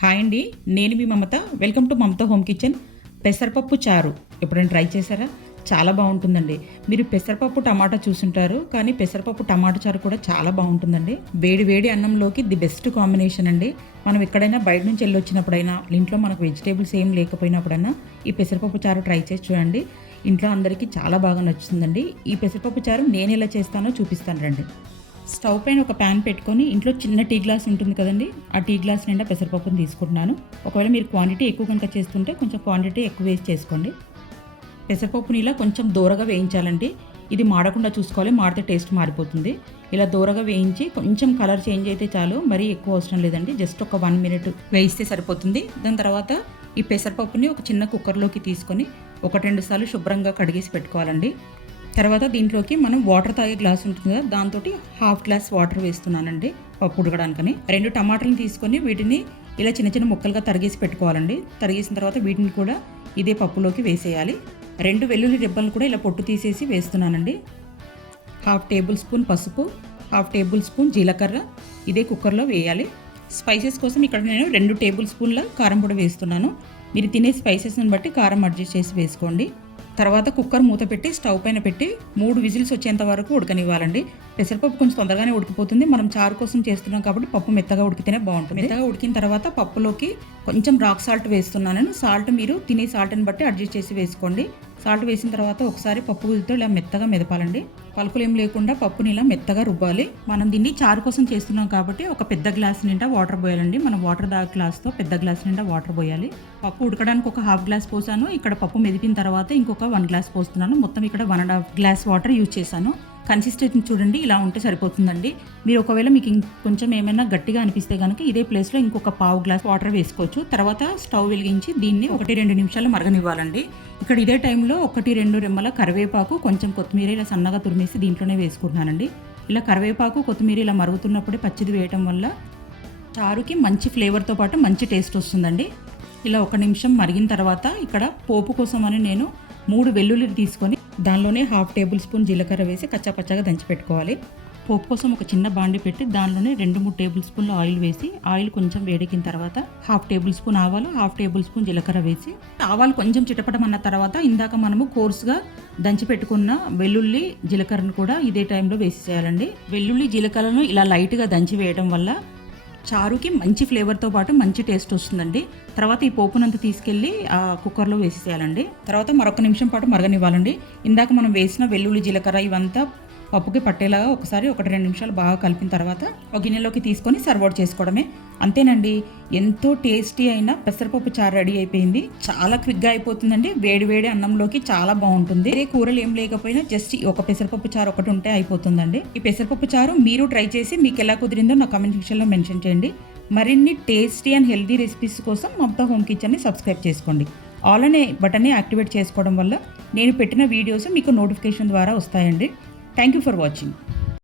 Hi అండి, నేను మీ Mamata. Welcome to Mamata home kitchen. పెసరపప్పు చారు ఎప్పుడైనా ట్రై చేశారా? చాలా బాగుంటుందండి. మీరు పెసరపప్పు టమాటా చూసుంటారు, కానీ పెసరపప్పు టమాటా చారు కూడా చాలా బాగుంటుందండి. వేడి వేడి అన్నంలోకి ది బెస్ట్ కాంబినేషన్ అండి. మనం ఎక్కడైనా బయట నుంచి వెళ్ళి వచ్చినప్పుడైనా, ఇంట్లో మనకు వెజిటేబుల్స్ ఏం లేకపోయినప్పుడైనా ఈ పెసరపప్పు చారు ట్రై చేసి చూడండి. ఇంట్లో అందరికీ చాలా బాగా నచ్చుతుందండి. ఈ పెసరపప్పు చారు నేను ఎలా చేస్తానో చూపిస్తాను రండి. స్టవ్ పైన ఒక ప్యాన్ పెట్టుకొని, ఇంట్లో చిన్న టీ గ్లాస్ ఉంటుంది కదండి, ఆ టీ గ్లాస్ నిండా పెసరపప్పుని తీసుకుంటున్నాను. ఒకవేళ మీరు క్వాంటిటీ ఎక్కువ కనుక చేస్తుంటే కొంచెం క్వాంటిటీ ఎక్కువ వేసి చేసుకోండి. పెసరపప్పుని ఇలా కొంచెం దూరగా వేయించాలండి. ఇది మాడకుండా చూసుకోవాలి, మాడితే టేస్ట్ మారిపోతుంది. ఇలా దూరగా వేయించి కొంచెం కలర్ చేంజ్ అయితే చాలు, మరీ ఎక్కువ అవసరం లేదండి. జస్ట్ ఒక 1 minute వేయిస్తే సరిపోతుంది. దాని తర్వాత ఈ పెసరపప్పుని ఒక చిన్న కుక్కర్లోకి తీసుకొని 1-2 సార్లు శుభ్రంగా కడిగేసి పెట్టుకోవాలండి. తర్వాత దీంట్లోకి మనం వాటర్ తాగే గ్లాస్ ఉంటుంది కదా, దాంతో 1/2 గ్లాస్ వాటర్ వేస్తున్నానండి పప్పు ఉడకడానికని. 2 టమాటాలను తీసుకొని వీటిని ఇలా చిన్న చిన్న ముక్కలుగా తరిగేసి పెట్టుకోవాలండి. తరిగేసిన తర్వాత వీటిని కూడా ఇదే పప్పులోకి వేసేయాలి. 2 వెల్లుల్లి రెబ్బలను కూడా ఇలా పొట్టు తీసేసి వేస్తున్నానండి. 1/2 టేబుల్ స్పూన్ పసుపు, 1/2 టేబుల్ స్పూన్ జీలకర్ర ఇదే కుక్కర్లో వేయాలి. స్పైసెస్ కోసం ఇక్కడ నేను 2 టేబుల్ స్పూన్ల కారం పొడి వేస్తున్నాను. మీరు తినే స్పైసెస్ని బట్టి కారం అడ్జస్ట్ చేసి వేసుకోండి. తర్వాత కుక్కర్ మూత పెట్టి స్టవ్ పైన పెట్టి 3 విజిల్స్ వచ్చేంత వరకు ఉడకనివ్వాలండి. పెసరపప్పు కొంచెం తొందరగానే ఉడికిపోతుంది. మనం చారు కోసం చేస్తున్నాం కాబట్టి పప్పు మెత్తగా ఉడికితేనే బాగుంటుంది. మెత్తగా ఉడికిన తర్వాత పప్పులోకి కొంచెం రాక్ సాల్ట్ వేస్తున్నాను. సాల్ట్ మీరు తినే సాల్ట్ని బట్టి అడ్జస్ట్ చేసి వేసుకోండి. సాల్ట్ వేసిన తర్వాత ఒకసారి పప్పు గుదితో ఇలా మెత్తగా మెదపాలండి. పలుకులు ఏం లేకుండా పప్పుని ఇలా మెత్తగా రుబ్బాలి. మనం దీన్ని చారు కోసం చేస్తున్నాం కాబట్టి ఒక పెద్ద గ్లాస్ నిండా వాటర్ పోయాలండి. మనం వాటర్ దా గ్లాస్తో పెద్ద గ్లాస్ నిండా వాటర్ పోయాలి. పప్పు ఉడకడానికి ఒక 1/2 గ్లాస్ పోసాను. ఇక్కడ పప్పు మెదిపిన తర్వాత ఇంకొక 1 గ్లాస్ పోస్తున్నాను. మొత్తం ఇక్కడ 1.5 గ్లాస్ వాటర్ యూజ్ చేశాను. కన్సిస్టెన్సీ చూడండి, ఇలా ఉంటే సరిపోతుందండి. మీరు ఒకవేళ మీకు కొంచెం ఏమైనా గట్టిగా అనిపిస్తే కనుక ఇదే ప్లేస్లో ఇంకొక 1/2 గ్లాస్ వాటర్ వేసుకోవచ్చు. తర్వాత స్టవ్ వెలిగించి దీన్ని 1-2 నిమిషాలు మరగనివ్వాలండి. ఇక్కడ ఇదే టైంలో 1-2 రెమ్మల కరివేపాకు, కొంచెం కొత్తిమీర ఇలా సన్నగా తురిమేసి దీంట్లోనే వేసుకుంటున్నానండి. ఇలా కరివేపాకు కొత్తిమీర ఇలా మరుగుతున్నప్పుడే పచ్చిది వేయటం వల్ల చారుకి మంచి ఫ్లేవర్తో పాటు మంచి టేస్ట్ వస్తుందండి. ఇలా 1 నిమిషం మరిగిన తర్వాత ఇక్కడ పోపు కోసం అని నేను 3 వెల్లుల్లి తీసుకొని దానిలోనే 1/2 టేబుల్ స్పూన్ జీలకర్ర వేసి కచ్చాపచ్చాగా దంచి పెట్టుకోవాలి. పోపు కోసం ఒక చిన్న బాండి పెట్టి దానిలోనే 2-3 టేబుల్ స్పూన్ల ఆయిల్ వేసి, ఆయిల్ కొంచెం వేడెక్కిన తర్వాత 1/2 టేబుల్ స్పూన్ ఆవాలు, 1/2 టేబుల్ స్పూన్ జీలకర్ర వేసి, ఆవాలు కొంచెం చిటపటమన్న తర్వాత ఇందాక మనము కోర్సుగా దంచి పెట్టుకున్న వెల్లుల్లి జీలకర్రను కూడా ఇదే టైంలో వేసేయాలండి. వెల్లుల్లి జీలకర్రను ఇలా లైట్గా దంచి వేయడం వల్ల చారుకి మంచి ఫ్లేవర్తో పాటు మంచి టేస్ట్ వస్తుందండి. తర్వాత ఈ పోపునంతా తీసుకెళ్ళి ఆ కుక్కర్లో వేసేయాలండి. తర్వాత మరొక నిమిషం పాటు మరగనివ్వాలండి. ఇందాక మనం వేసిన వెల్లుల్లి జీలకర్ర ఇవంతా పప్పుకి పట్టేలాగా ఒకసారి 1-2 నిమిషాలు బాగా కలిపిన తర్వాత ఒక గిన్నెలోకి తీసుకొని సర్వ్ అవుట్ చేసుకోవడమే. అంతేనండి, ఎంతో టేస్టీ అయిన పెసరపప్పు చారు రెడీ అయిపోయింది. చాలా క్విక్గా అయిపోతుందండి. వేడి వేడి అన్నంలోకి చాలా బాగుంటుంది. వేరే కూరలు ఏం లేకపోయినా జస్ట్ ఒక పెసరపప్పు చారు ఒకటి ఉంటే అయిపోతుందండి. ఈ పెసరపప్పు చారు మీరు ట్రై చేసి మీకు ఎలా కుదిరిందో నా కామెంట్ సెక్షన్లో మెన్షన్ చేయండి. మరిన్ని టేస్టీ అండ్ హెల్దీ రెసిపీస్ కోసం మమతా హోమ్ కిచెన్ని సబ్స్క్రైబ్ చేసుకోండి. ఆల్ అనే బటన్ని యాక్టివేట్ చేసుకోవడం వల్ల నేను పెట్టిన వీడియోస్ మీకు నోటిఫికేషన్ ద్వారా వస్తాయండి. Thank you for watching.